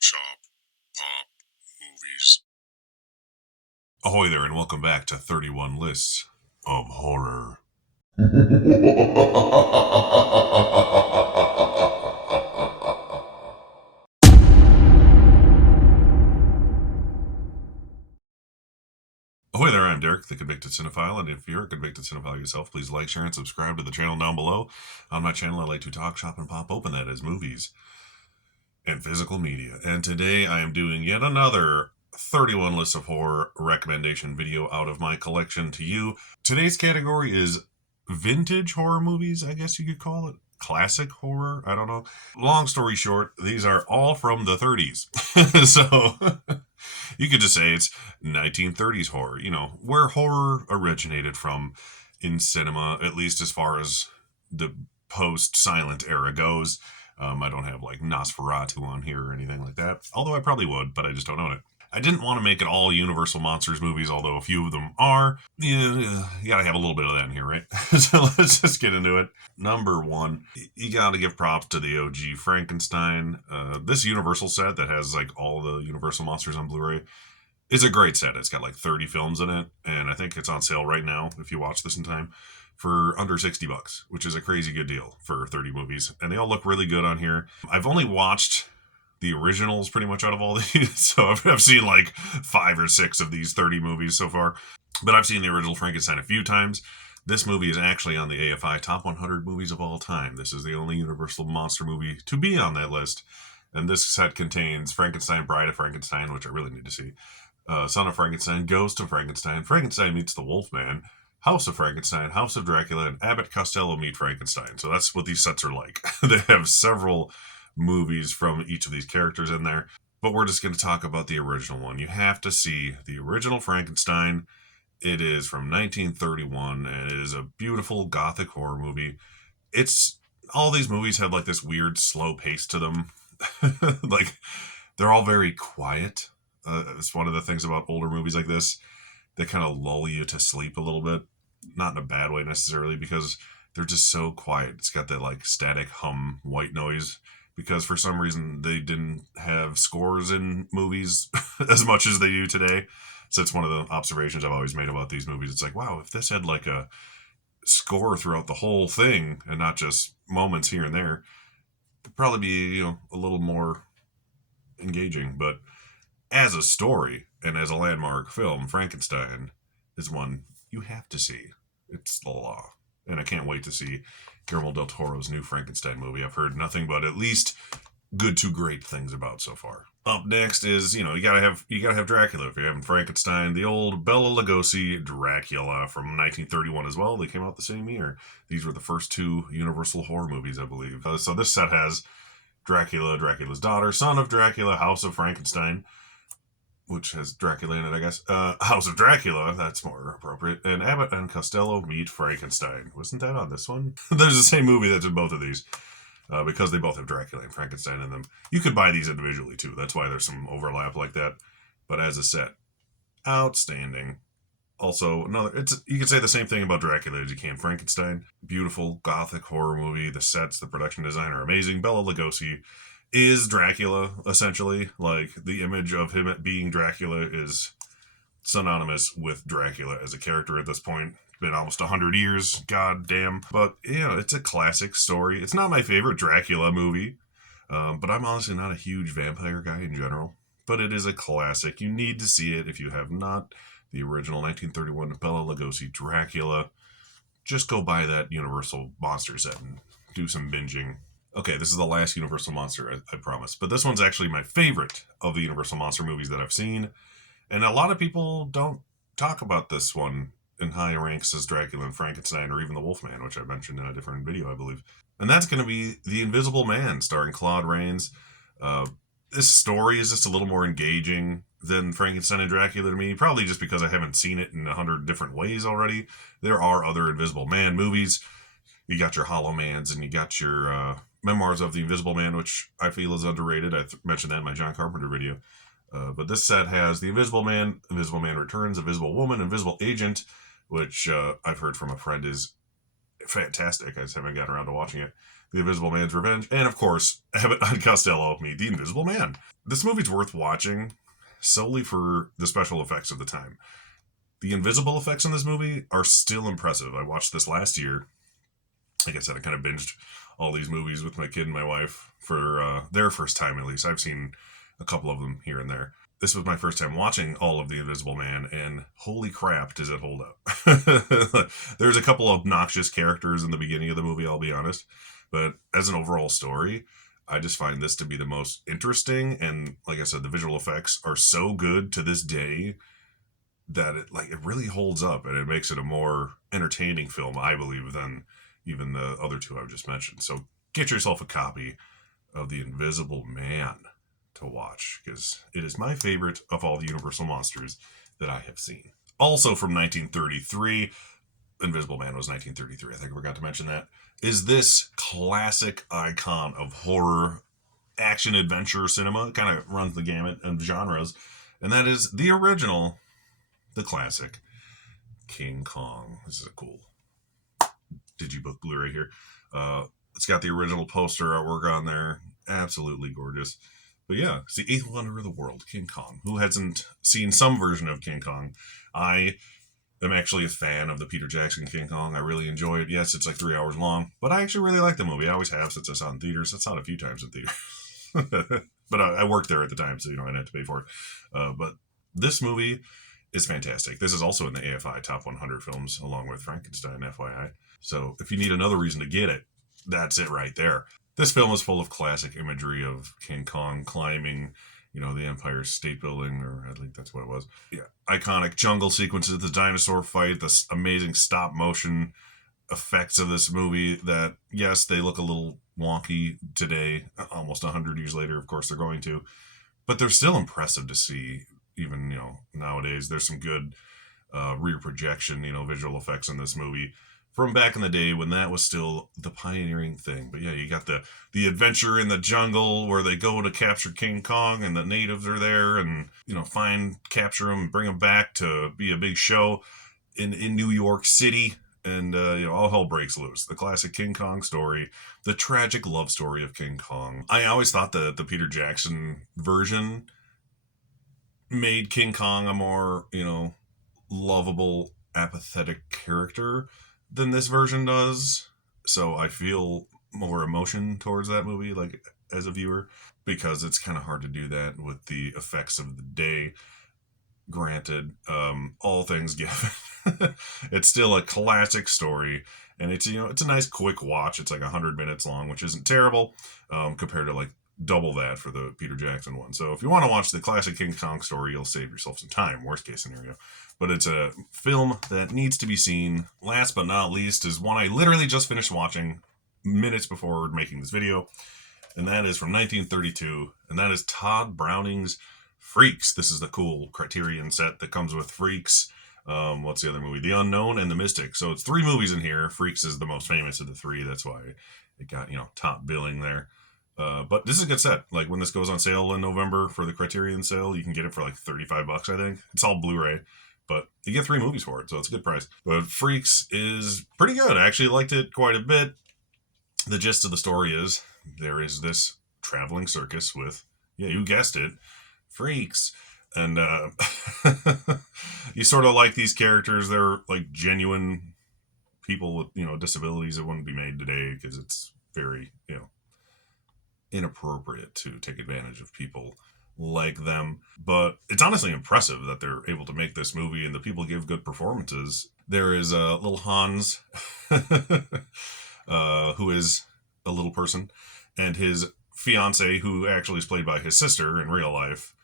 Chop, Pop, Movies. Ahoy there, and welcome back to 31 Lists of Horror. Ahoy there, I'm Derek, the Convicted Cinephile, and if you're a Convicted Cinephile yourself, please like, share, and subscribe to the channel down below. On my channel, I like to talk, shop, and pop open, that is movies and physical media. And today I am doing yet another 31 Lists of Horror recommendation video out of my collection to you. Today's category is vintage horror movies, I guess you could call it. Classic horror, I don't know. Long story short, these are all from the 30s. So you could just say it's 1930s horror, where horror originated from in cinema, at least as far as the post-silent era goes. I don't have like Nosferatu on here or anything like that, although I probably would, but I just don't own it. I didn't want to make it all Universal Monsters movies, although a few of them are. Yeah, you gotta have a little bit of that in here, right? So let's just get into it. Number one, you gotta give props to the OG Frankenstein. This Universal set that has like all the Universal Monsters on Blu-ray is a great set. It's got like 30 films in it, and I think it's on sale right now if you watch this in time for under $60, which is a crazy good deal for 30 movies. And they all look really good on here. I've only watched the originals pretty much out of all these, so I've seen like 5 or 6 of these 30 movies so far, but I've seen the original Frankenstein a few times. This movie is actually on the AFI Top 100 Movies of All Time. This is the only Universal monster movie to be on that list, and this set contains Frankenstein, Bride of Frankenstein, which I really need to see, Son of Frankenstein, Ghost of Frankenstein, Frankenstein Meets the Wolfman, House of Frankenstein, House of Dracula, and Abbott Costello Meet Frankenstein. So that's what these sets are like. They have several movies from each of these characters in there, but we're just going to talk about the original one. You have to see the original Frankenstein. It is from 1931, and it is a beautiful gothic horror movie. It's all these movies have like this weird slow pace to them. Like they're all very quiet. It's one of the things about older movies like this. They kind of lull you to sleep a little bit, not in a bad way necessarily, because they're just so quiet. It's got that like static hum white noise, because for some reason they didn't have scores in movies as much as they do today. So it's one of the observations I've always made about these movies. It's like, wow, if this had like a score throughout the whole thing and not just moments here and there, it'd probably be, a little more engaging. But as a story and as a landmark film, Frankenstein is one you have to see. It's the law. And I can't wait to see Guillermo del Toro's new Frankenstein movie. I've heard nothing but at least good to great things about so far. Up next is, you gotta have Dracula if you're having Frankenstein. The old Bela Lugosi Dracula from 1931 as well. They came out the same year. These were the first 2 Universal horror movies, I believe. So this set has Dracula, Dracula's daughter, Son of Dracula, House of Frankenstein, which has Dracula in it, I guess. House of Dracula, that's more appropriate. And Abbott and Costello Meet Frankenstein. Wasn't that on this one? There's the same movie that's in both of these, because they both have Dracula and Frankenstein in them. You could buy these individually, too. That's why there's some overlap like that. But as a set, outstanding. Also, you could say the same thing about Dracula as you can Frankenstein. Beautiful gothic horror movie. The sets, the production design are amazing. Bela Lugosi is Dracula, essentially. Like, the image of him being Dracula is synonymous with Dracula as a character at this point. It's been almost 100 years, god damn. But, it's a classic story. It's not my favorite Dracula movie, but I'm honestly not a huge vampire guy in general. But it is a classic. You need to see it if you have not. The original 1931 Bela Lugosi Dracula. Just go buy that Universal Monster set and do some binging. Okay, this is the last Universal Monster, I promise. But this one's actually my favorite of the Universal Monster movies that I've seen. And a lot of people don't talk about this one in high ranks as Dracula and Frankenstein or even the Wolfman, which I mentioned in a different video, I believe. And that's going to be The Invisible Man, starring Claude Rains. This story is just a little more engaging than Frankenstein and Dracula to me, probably just because I haven't seen it in 100 different ways already. There are other Invisible Man movies. You got your Hollow Mans and you got your Memoirs of the Invisible Man, which I feel is underrated. I mentioned that in my John Carpenter video. But this set has The Invisible Man, Invisible Man Returns, Invisible Woman, Invisible Agent, which I've heard from a friend is fantastic. I just haven't gotten around to watching it. The Invisible Man's Revenge, and of course, Abbott and Costello meet the Invisible Man. This movie's worth watching solely for the special effects of the time. The invisible effects in this movie are still impressive. I watched this last year. Like I said, I kind of binged all these movies with my kid and my wife for their first time, at least. I've seen a couple of them here and there. This was my first time watching all of The Invisible Man, and holy crap, does it hold up. There's a couple of obnoxious characters in the beginning of the movie, I'll be honest. But as an overall story, I just find this to be the most interesting. And like I said, the visual effects are so good to this day that it really holds up, and it makes it a more entertaining film, I believe, than even the other two I've just mentioned. So get yourself a copy of The Invisible Man to watch, because it is my favorite of all the Universal monsters that I have seen. Also from 1933, Invisible Man was 1933, I think I forgot to mention that, is this classic icon of horror, action, adventure cinema. It kind of runs the gamut of genres, and that is the original, the classic, King Kong. This is a cool Digibook Blu-ray here. It's got the original poster artwork on there. Absolutely gorgeous. But yeah, it's the eighth wonder of the world, King Kong. Who hasn't seen some version of King Kong? I am actually a fan of the Peter Jackson King Kong. I really enjoy it. Yes, it's like 3 hours long, but I actually really like the movie. I always have since I saw it in theaters. I saw it a few times in theaters. But I worked there at the time, so I didn't have to pay for it. But this movie is fantastic. This is also in the AFI Top 100 Films, along with Frankenstein, FYI. So if you need another reason to get it, that's it right there. This film is full of classic imagery of King Kong climbing, the Empire State Building, or I think that's what it was. Yeah, iconic jungle sequences, the dinosaur fight, the amazing stop motion effects of this movie that, yes, they look a little wonky today, almost 100 years later, of course they're going to, but they're still impressive to see, even, nowadays. There's some good rear projection, visual effects in this movie from back in the day when that was still the pioneering thing. But yeah, you got the adventure in the jungle where they go to capture King Kong, and the natives are there, and capture him, bring him back to be a big show in New York City, and all hell breaks loose. The classic King Kong story, the tragic love story of King Kong. I always thought that the Peter Jackson version made King Kong a more lovable, apathetic character than this version does. So I feel more emotion towards that movie, like, as a viewer, because it's kind of hard to do that with the effects of the day. Granted, all things given, it's still a classic story, and it's a nice quick watch. It's like 100 minutes long, which isn't terrible compared to like double that for the Peter Jackson one. So if you want to watch the classic King Kong story, you'll save yourself some time, worst case scenario. But it's a film that needs to be seen. Last but not least is one I literally just finished watching minutes before making this video, and that is from 1932, and that is Todd Browning's Freaks. This is the cool Criterion set that comes with Freaks. What's the other movie? The Unknown and The Mystic. So it's 3 movies in here. Freaks is the most famous of the 3. That's why it got, top billing there. But this is a good set. Like, when this goes on sale in November for the Criterion sale, you can get it for like $35, I think. It's all Blu-ray, but you get 3 movies for it, so it's a good price. But Freaks is pretty good. I actually liked it quite a bit. The gist of the story is there is this traveling circus with, yeah, you guessed it, freaks. And you sort of like these characters. They're like genuine people with, disabilities that wouldn't be made today, because it's very, inappropriate to take advantage of people like them. But it's honestly impressive that they're able to make this movie, and the people give good performances. There is little Hans, who is a little person, and his fiance, who actually is played by his sister in real life.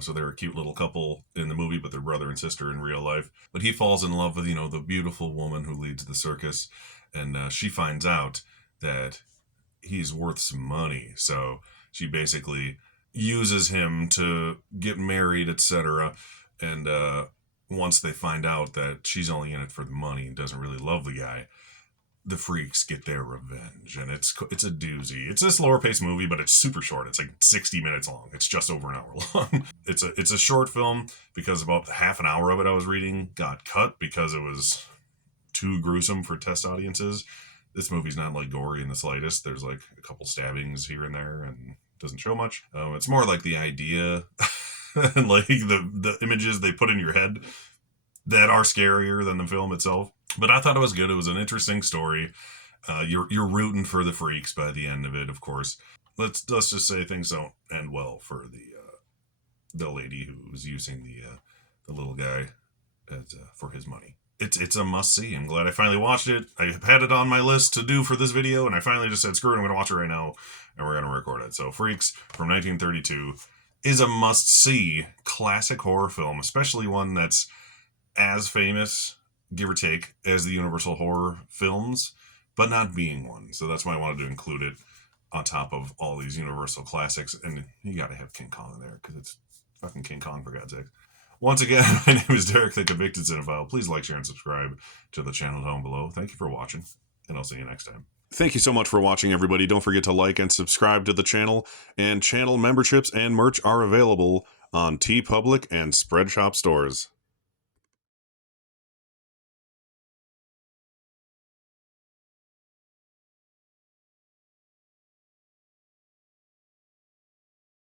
So they're a cute little couple in the movie, but they're brother and sister in real life. But he falls in love with, the beautiful woman who leads the circus, and she finds out that he's worth some money. So she basically uses him to get married, etc. And once they find out that she's only in it for the money and doesn't really love the guy, the freaks get their revenge, and it's a doozy. It's a slower paced movie, but it's super short. It's like 60 minutes long. It's just over an hour long. It's a short film, because about half an hour of it, I was reading, got cut because it was too gruesome for test audiences. This movie's not like gory in the slightest. There's like a couple stabbings here and there, and doesn't show much. It's more like the idea and like the images they put in your head that are scarier than the film itself. But I thought it was good. It was an interesting story. You're rooting for the freaks by the end of it, of course. Let's just say things don't end well for the lady who's using the little guy for his money. It's a must see. I'm glad I finally watched it. I had it on my list to do for this video, and I finally just said, screw it, I'm gonna watch it right now, and we're gonna record it. So Freaks from 1932 is a must see classic horror film, especially one that's as famous, give or take, as the Universal horror films, but not being one. So that's why I wanted to include it on top of all these Universal classics. And you gotta have King Kong in there, because it's fucking King Kong, for God's sake. Once again, my name is Derek, the Convicted Cinephile. Please like, share, and subscribe to the channel down below. Thank you for watching, and I'll see you next time. Thank you so much for watching, everybody. Don't forget to like and subscribe to the channel, and channel memberships and merch are available on TeePublic and Spreadshop stores.